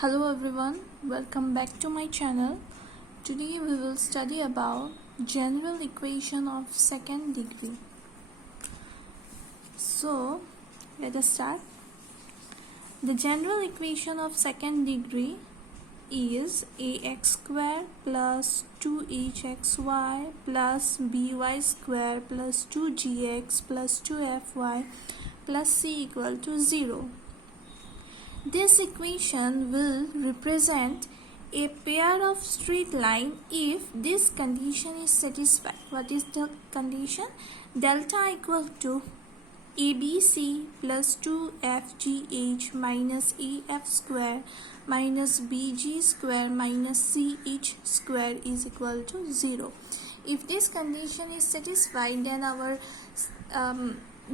Hello everyone, welcome back to my channel. Today we will study about general equation of second degree. So let us start. The general equation of second degree is ax square plus 2hxy plus by square plus 2gx plus 2fy plus c equal to 0. This equation will represent a pair of straight line if this condition is satisfied. What is the condition? Delta equal to ABC plus 2FGH minus AF square minus BG square minus CH square is equal to 0. If this condition is satisfied, then our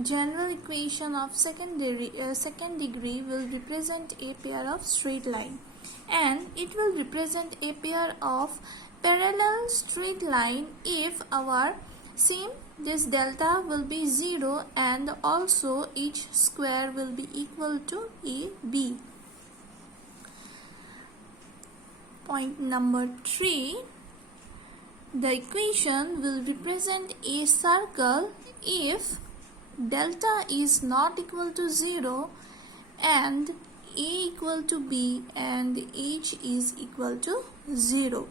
general equation of second degree will represent a pair of straight line, and it will represent a pair of parallel straight line if our this delta will be 0 and also each square will be equal to AB. Point number 3, the equation will represent a circle if delta is not equal to 0 and a equal to b and h is equal to 0.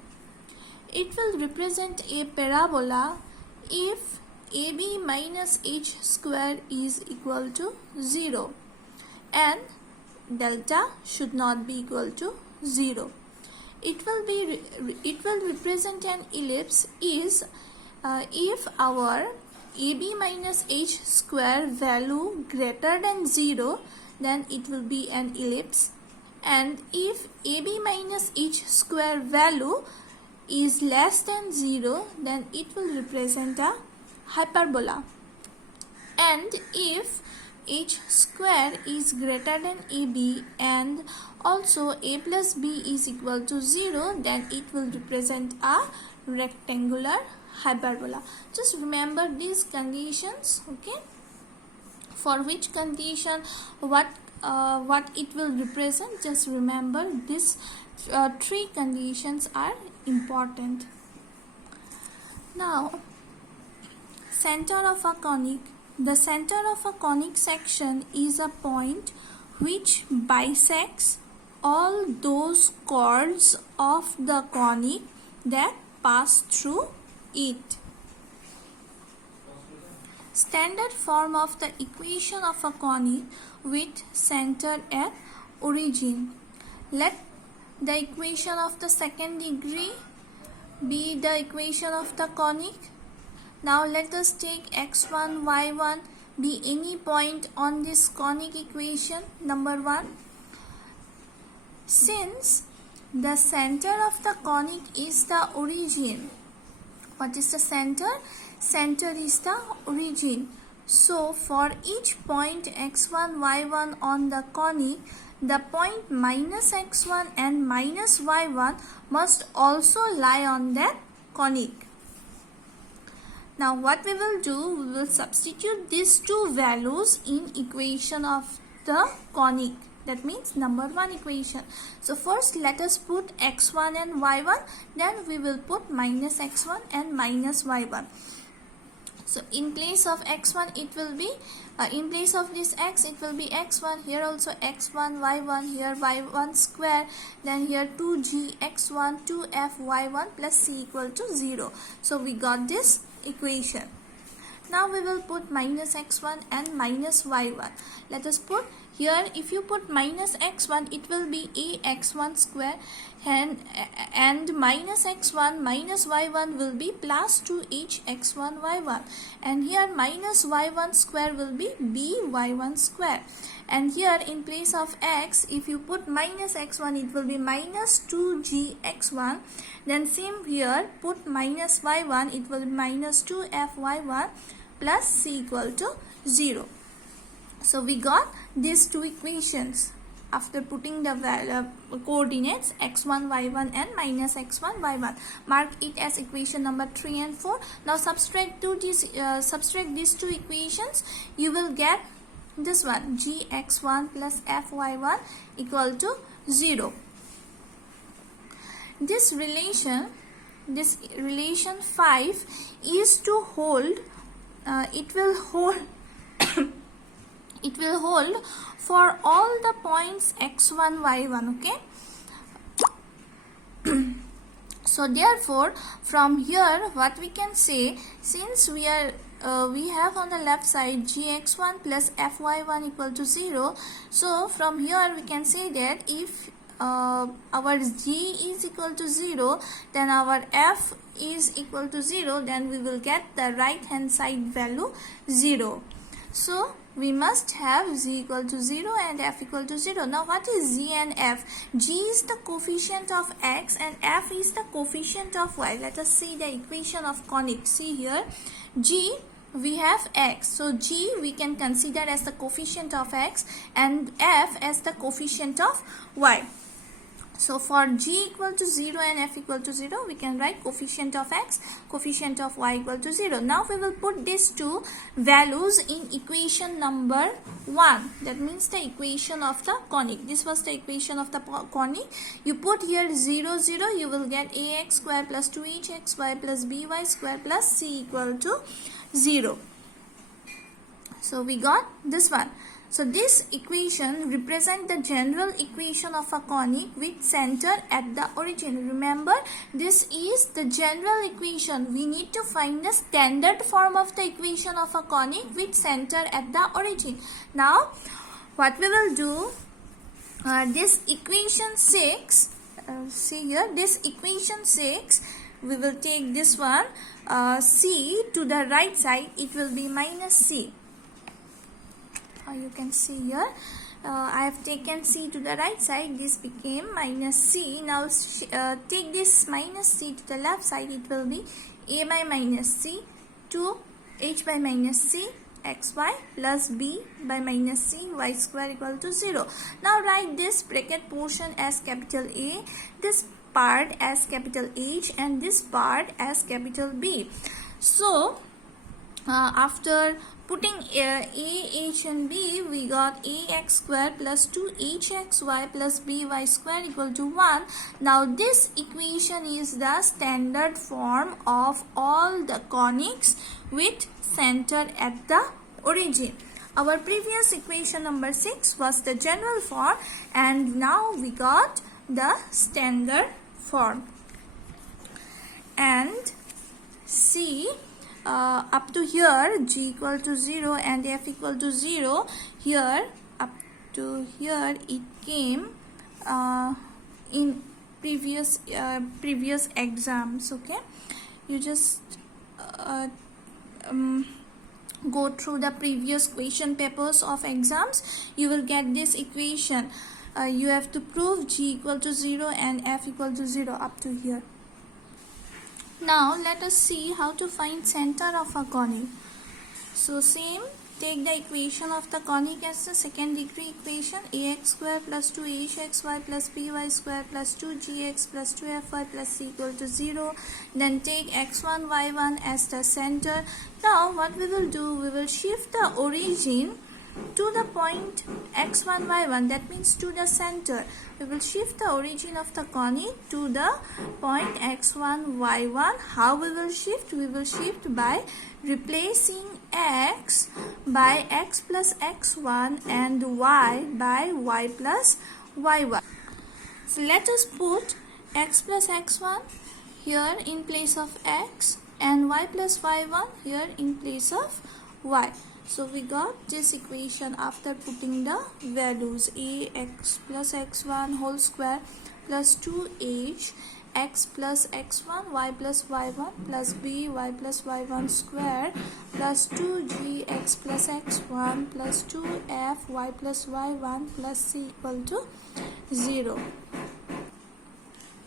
It will represent a parabola if ab minus h square is equal to 0 and delta should not be equal to 0. It will represent an ellipse is if our AB minus h square value greater than 0, then it will be an ellipse, and if AB minus h square value is less than 0, then it will represent a hyperbola, and if h square is greater than AB and also a plus b is equal to 0, then it will represent a rectangular hyperbola. Just remember these conditions, okay? For which condition what it will represent, just remember these three conditions are important. Now, center of a conic. The center of a conic section is a point which bisects all those chords of the conic that pass through it. Standard form of the equation of a conic with center at origin. Let the equation of the second degree be the equation of the conic. Now let us take x1, y1 be any point on this conic equation. Number 1. Since the center of the conic is the origin, what is the center? Center is the origin. So for each point x1, y1 on the conic, the point minus x1 and minus y1 must also lie on that conic. Now what we will do, we will substitute these two values in equation of the conic. That means number 1 equation. So first let us put x1 and y1, then we will put minus x1 and minus y1. So in place of x1 it will be, in place of this x it will be x1, here also x1, y1, here y1 square, then here 2g x1, 2f y1 plus c equal to 0. So we got this equation. Now we will put minus x1 and minus y1. Let us put here, if you put minus x1 it will be ax1 square, and minus x1 minus y1 will be plus 2h x1 y1, and here minus y1 square will be by1 square, and here in place of x if you put minus x1 it will be minus 2g x1, then same here put minus y1 it will be minus 2f y1 plus c equal to 0. So we got these two equations after putting the coordinates x1, y1 and minus x1, y1. Mark it as equation number 3 and 4. Now subtract these two equations. You will get this one, gx1 plus fy1 equal to 0. this relation 5 is to hold, it will hold it will hold for all the points x1 y1. Okay, so therefore from here what we can say, since we have on the left side gx1 plus fy1 equal to 0, so from here we can say that if our g is equal to 0, then our f is equal to 0, then we will get the right hand side value 0. So we must have z equal to 0 and f equal to 0. Now what is g and f? G is the coefficient of x and f is the coefficient of y. Let us see the equation of conic. See here, g, we have x, so g we can consider as the coefficient of x and f as the coefficient of y. So for g equal to 0 and f equal to 0, we can write coefficient of x, coefficient of y equal to 0. Now we will put these two values in equation number 1. That means the equation of the conic. This was the equation of the conic. You put here 0, 0, you will get ax square plus 2hxy plus by square plus c equal to 0. So we got this one. So this equation represents the general equation of a conic with center at the origin. Remember, this is the general equation. We need to find the standard form of the equation of a conic with center at the origin. Now, what we will do, this equation 6, see here, this equation 6, we will take this one, c to the right side, it will be minus c. You can see here, I have taken c to the right side, this became minus c. Now take this minus c to the left side, it will be a by minus c to h by minus c xy plus b by minus c y square equal to 0. Now write this bracket portion as capital A, this part as capital H and this part as capital B. So after putting a, h and b, we got ax square plus 2hxy plus by square equal to 1. Now this equation is the standard form of all the conics with center at the origin. Our previous equation number 6 was the general form, and now we got the standard form. And see, up to here g equal to 0 and f equal to 0, here up to here it came in previous exams. Okay, you just go through the previous question papers of exams, you will get this equation. You have to prove g equal to 0 and f equal to 0 up to here. Now let us see how to find center of a conic. So same, take the equation of the conic as the second degree equation, ax square plus 2hxy plus by square plus 2gx plus 2fy plus c equal to 0. Then take x1 y1 as the center. Now what we will do, we will shift the origin to the point x1 y1, that means to the center. We will shift the origin of the conic to the point x1 y1. How we will shift? We will shift by replacing x by x plus x1 and y by y plus y1. So let us put x plus x1 here in place of x and y plus y1 here in place of y. So we got this equation after putting the values ax plus x1 whole square plus 2h x plus x1 y plus y1 plus b y plus y1 square plus 2g x plus x1 plus 2f y plus y1 plus c equal to 0.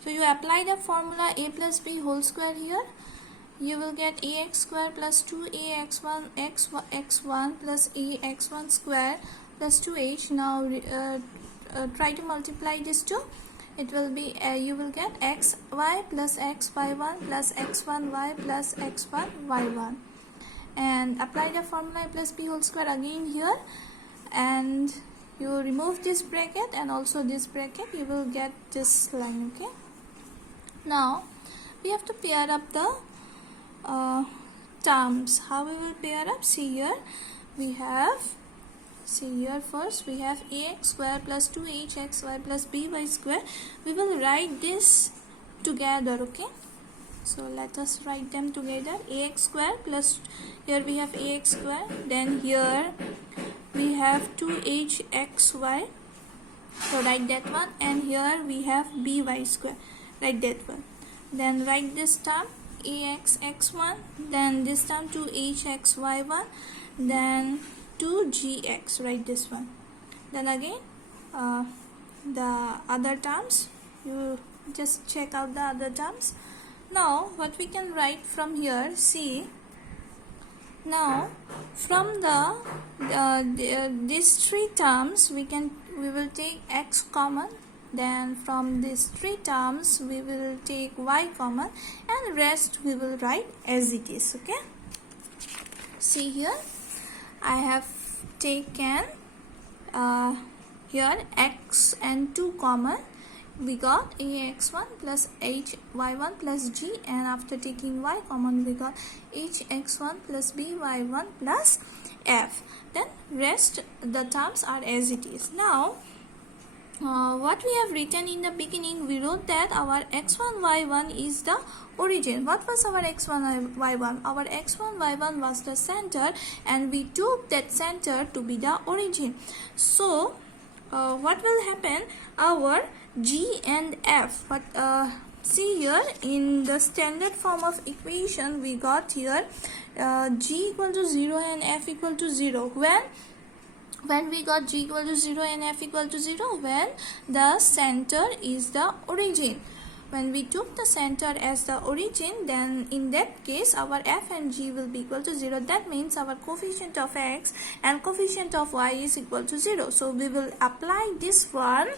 So you apply the formula a plus b whole square here. You will get ax square plus 2ax1 x1 plus ax1 square plus 2h. Now try to multiply these two. It will be you will get xy plus xy1 plus x1y plus x1y1, and apply the formula a plus b whole square again here, and you remove this bracket and also this bracket. You will get this line. Okay. Now we have to pair up the terms. How we will pair up? See here, we have, see here, first we have ax square plus 2hxy plus by square. We will write this together, okay? So let us write them together. Ax square plus, here we have ax square, then here we have 2hxy, so write that one, and here we have by square, write that one. Then write this term ax x1, then this term 2hxy1, then 2gx, write this one. Then again the other terms, you just check out the other terms. Now what we can write from here, see, now from these three terms we will take x common, then from these three terms we will take y common, and rest we will write as it is, okay? See here, I have taken here x and 2 common. We got ax1 plus hy1 plus g, and after taking y common we got hx1 plus by1 plus f. Then rest the terms are as it is. Now what we have written in the beginning, we wrote that our x1 y1 is the origin. What was our x1 y1? Our x1 y1 was the center, and we took that center to be the origin. So what will happen? Our g and f, but see here, in the standard form of equation we got here g equal to 0 and f equal to 0. When we got g equal to 0 and f equal to 0, when the center is the origin. When we took the center as the origin, then in that case our f and g will be equal to 0. That means our coefficient of x and coefficient of y is equal to 0. So we will apply this one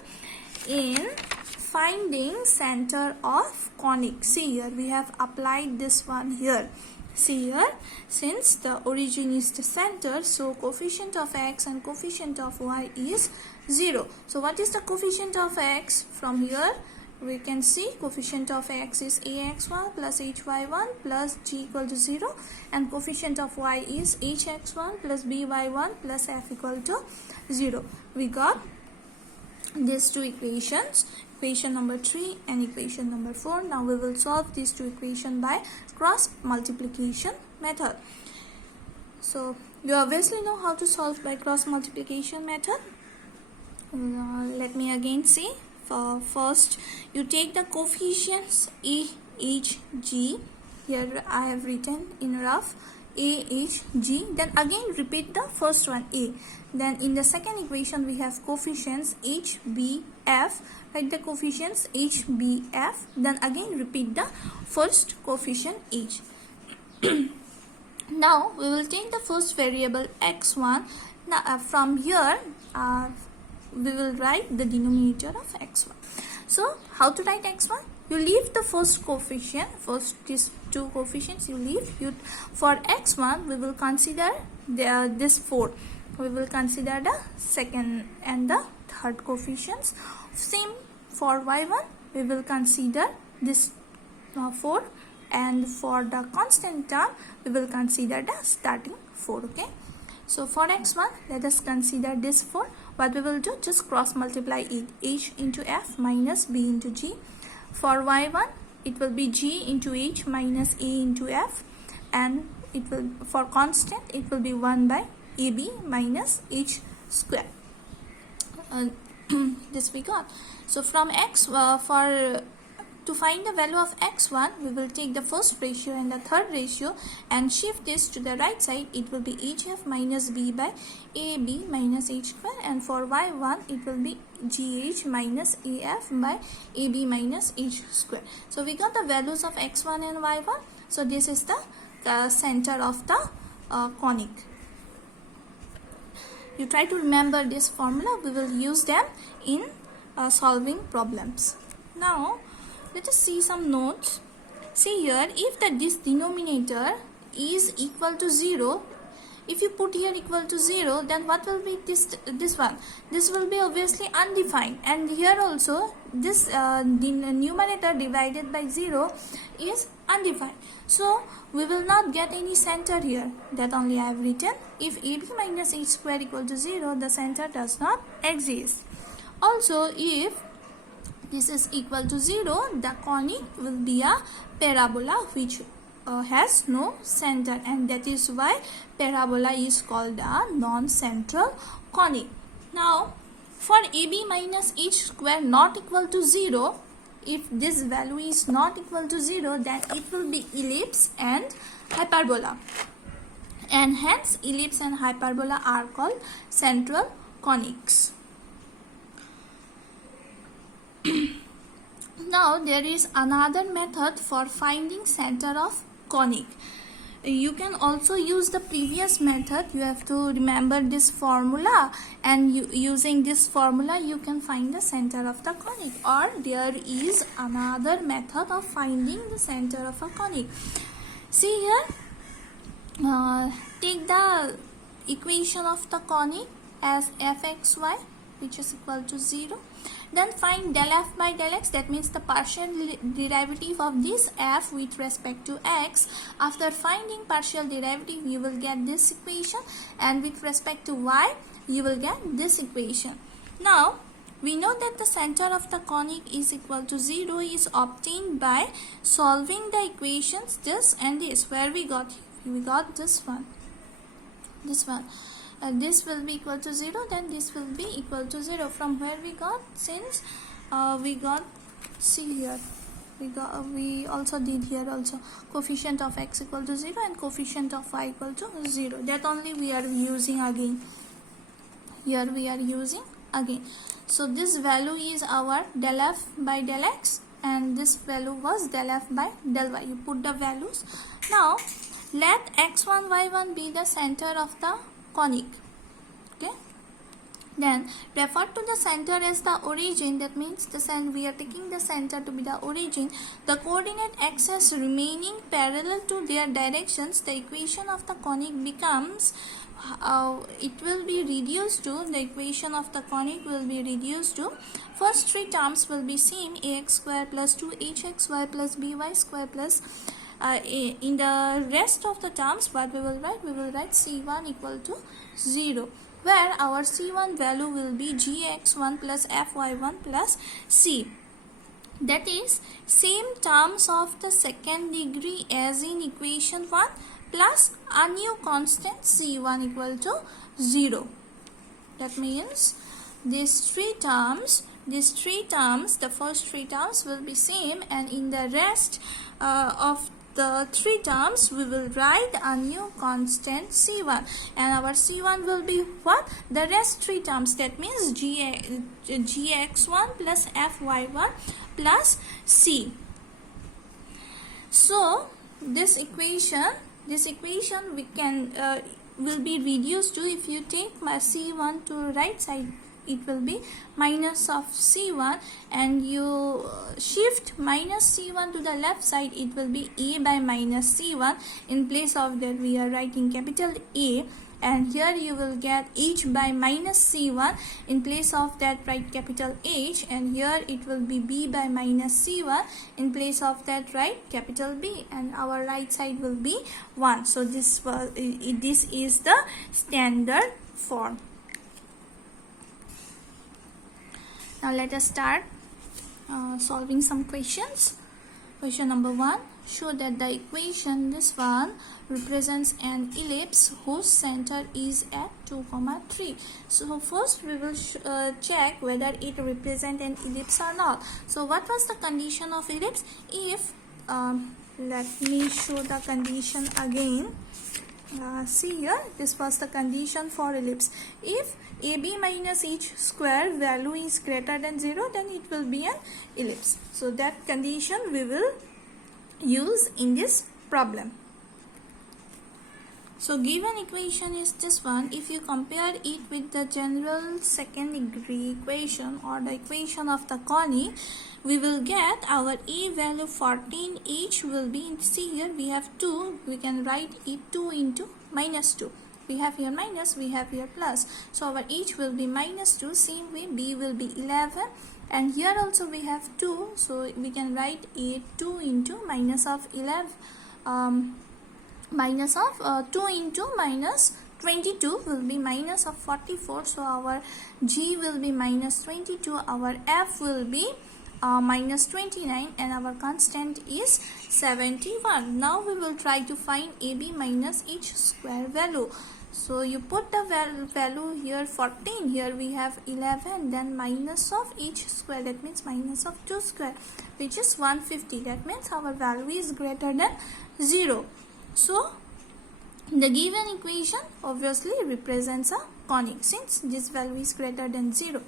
in finding center of conic. See here, we have applied this one here. See here, since the origin is the center, so coefficient of x and coefficient of y is 0. So what is the coefficient of x? From here we can see coefficient of x is ax1 plus hy1 plus g equal to 0, and coefficient of y is hx1 plus by1 plus f equal to 0. We got these two equations, equation number 3 and equation number 4. Now we will solve these two equations by cross multiplication method. So you obviously know how to solve by cross multiplication method. Let me again say. First you take the coefficients a, h, g. Here I have written in rough a, h, g. Then again repeat the first one a. Then in the second equation we have coefficients h, b, f. Write the coefficients h, b, f. Then again repeat the first coefficient h. Now we will take the first variable x1. Now from here we will write the denominator of x1. So how to write x1? You leave the first coefficient, first these two coefficients you leave. For x1 we will consider this 4. We will consider the second and the third coefficients. Same for y1, we will consider this 4, and for the constant term we will consider the starting 4. Okay, so for x1 let us consider this 4. What we will do, just cross multiply it, h into f minus b into g. For y1 it will be g into h minus a into f, and it will, for constant it will be 1 by ab minus h square. This we got. So from x, to find the value of x1 we will take the first ratio and the third ratio and shift this to the right side. It will be hf minus b by ab minus h square, and for y1 it will be gh minus af by ab minus h square. So we got the values of x1 and y1. So this is the center of the conic. You try to remember this formula. We will use them in solving problems. Now let us see some notes. See here, if this denominator is equal to 0, if you put here equal to 0, then what will be this one? This will be obviously undefined, and here also this the numerator divided by 0 is undefined. So we will not get any center here. That only I have written. If AB minus H square equal to 0, the center does not exist. Also, if this is equal to 0, the conic will be a parabola which has no center, and that is why parabola is called a non-central conic. Now, for AB minus H square not equal to 0, if this value is not equal to 0, then it will be ellipse and hyperbola, and hence ellipse and hyperbola are called central conics. Now there is another method for finding center of conic. You can also use the previous method. You have to remember this formula, and using this formula you can find the center of the conic. Or there is another method of finding the center of a conic. See here, take the equation of the conic as fxy, which is equal to 0. Then find del f by del x, that means the partial derivative of this f with respect to x. After finding partial derivative, you will get this equation, and with respect to y, you will get this equation. Now, we know that the center of the conic is equal to 0 is obtained by solving the equations this and this. Where we got this one. This will be equal to 0, then this will be equal to 0. From where we got? Since we got, see here, we also did here also coefficient of x equal to 0 and coefficient of y equal to 0. That only we are using again. Here we are using again. So this value is our del f by del x, and this value was del f by del y. You put the values. Now let x1 y1 be the center of the conic. Okay, then refer to the center as the origin. That means we are taking the center to be the origin. The coordinate axes remaining parallel to their directions, the equation of the conic becomes it will be reduced to, the equation of the conic will be reduced to, first three terms will be same, ax square plus 2hxy plus by square plus in the rest of the terms what we will write? We will write c1 equal to 0, where our c1 value will be gx1 plus fy1 plus c. That is same terms of the second degree as in equation 1 plus a new constant c1 equal to 0. That means these three terms, the first three terms will be same, and in the rest of the three terms we will write a new constant c1, and our c1 will be what? The rest three terms, that means gx1 plus fy1 plus c. So this equation we can will be reduced to, if you take my c1 to right side, it will be minus of c1, and you shift minus c1 to the left side, it will be a by minus c1. In place of that we are writing capital A, and here you will get h by minus c1. In place of that write capital H, and here it will be b by minus c1. In place of that write capital B, and our right side will be 1. So this is the standard form. Now let us start solving some questions. Question number 1. Show that the equation, this one, represents an ellipse whose center is at 2, 3. So first we will check whether it represents an ellipse or not. So what was the condition of ellipse? If, let me show the condition again. See here, this was the condition for ellipse. If AB minus H square value is greater than 0, then it will be an ellipse. So that condition we will use in this problem. So given equation is this one. If you compare it with the general second degree equation or the equation of the conic, we will get our A value 14, H will be, see here we have 2, we can write it 2 into minus 2. We have here minus, we have here plus. So our h will be minus 2. Same way b will be 11. And here also we have 2. So we can write 2 into minus of 11. Minus of 2 into minus 22 will be minus of 44. So our g will be minus 22. Our f will be minus 29, and our constant is 71. Now we will try to find AB minus h square value. So you put the value here 14, here we have 11, then minus of h square, that means minus of 2 square, which is 150. That means our value is greater than 0. So the given equation obviously represents a conic since this value is greater than 0.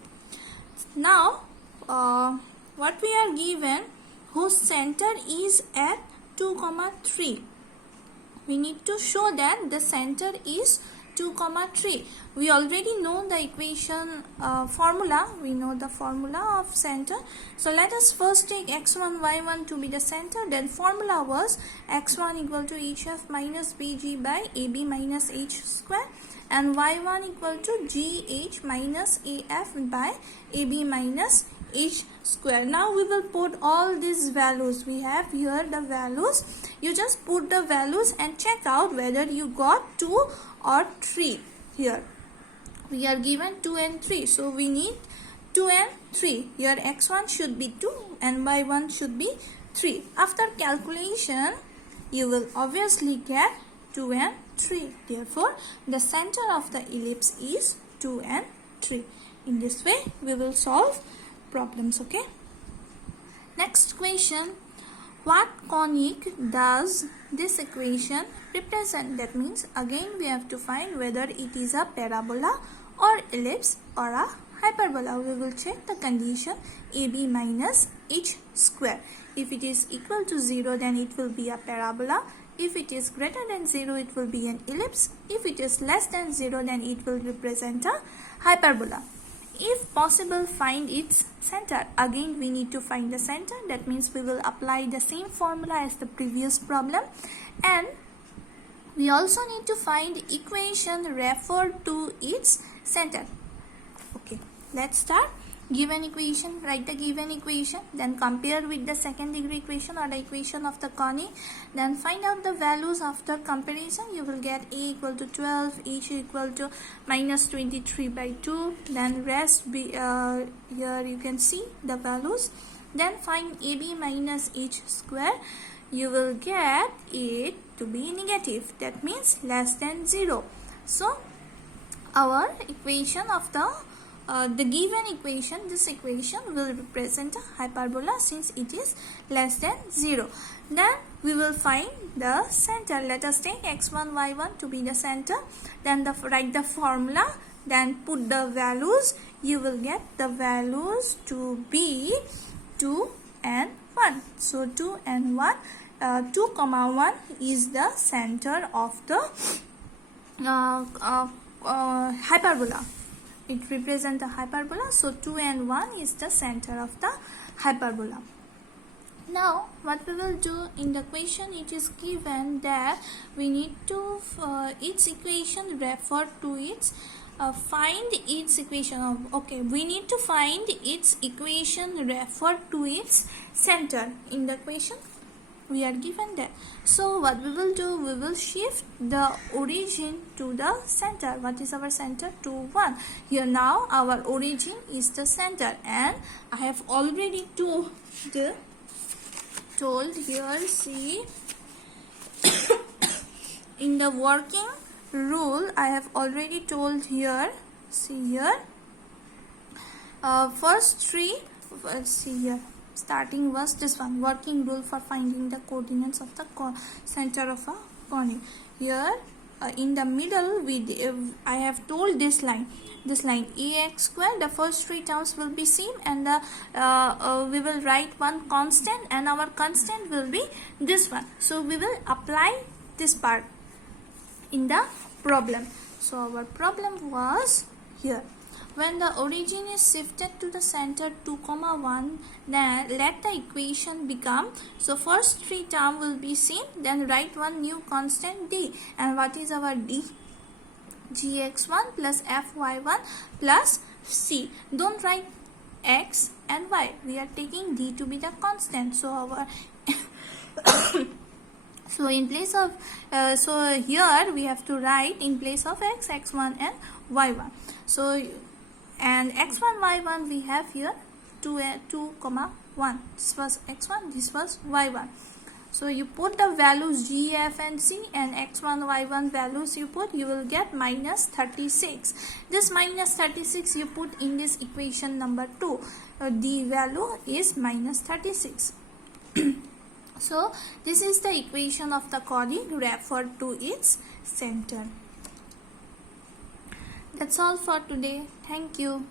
Now what we are given, whose center is at 2, 3. We need to show that the center is 2, 3. We already know the equation formula. We know the formula of center. So let us first take x1, y1 to be the center. Then formula was x1 equal to hf minus bg by ab minus h square, and y1 equal to gh minus af by ab minus h square. Now we will put all these values. We have here the values. You just put the values and check out whether you got 2 or 3. Here we are given 2 and 3, so we need 2 and 3. Here x1 should be 2 and y1 should be 3. After calculation you will obviously get 2 and 3. Therefore the center of the ellipse is 2 and 3. In this way we will solve problems. Okay, next question, what conic does this equation represent? That means again we have to find whether it is a parabola or ellipse or a hyperbola. We will check the condition AB minus h square. If it is equal to 0, then it will be a parabola. If it is greater than 0, it will be an ellipse. If it is less than 0, then it will represent a hyperbola. If possible, find its center. Again we need to find the center. That means we will apply the same formula as the previous problem, and we also need to find equation referred to its center. Okay, let's start. Given equation, write the given equation, then compare with the second degree equation or the equation of the conic, then find out the values. After comparison you will get a equal to 12, h equal to minus 23 by 2, then rest be here you can see the values. Then find AB minus h square. You will get it to be negative, that means less than 0. So our equation of the given equation, this equation will represent a hyperbola since it is less than 0. Then we will find the center. Let us take x1, y1 to be the center. Then write the formula. Then put the values. You will get the values to be 2 and 1. So 2 and 1, 2, 1 is the center of the hyperbola. It represents the hyperbola. So 2 and 1 is the center of the hyperbola. Now what we will do in the question, it is given that we need to its equation refer to its find its equation of, okay, we need to find its equation refer to its center. In the question we are given that. So what we will do, we will shift the origin to the center. What is our center? 2, 1. Here now our origin is the center, and I have already told here, see in the working rule I have already told here, see here, first 3, see here, starting was this one, working rule for finding the coordinates of the center of a conic. Here in the middle I have told this line ax square, the first 3 terms will be same, and we will write one constant, and our constant will be this one. So we will apply this part in the problem. So our problem was here, when the origin is shifted to the center 2, 1, then let the equation become, so first 3 term will be same, then write one new constant d. And what is our d? gx1 plus fy1 plus c. Don't write x and y. We are taking d to be the constant. So our so in place of so here we have to write in place of x, x1 and y1. So and x1, y1 we have here 2, 1. This was x1, this was y1. So you put the values g, f and c, and x1, y1 values you put, you will get minus 36. This minus 36 you put in this equation number 2. The value is minus 36. So this is the equation of the conic referred to its center. That's all for today. Thank you.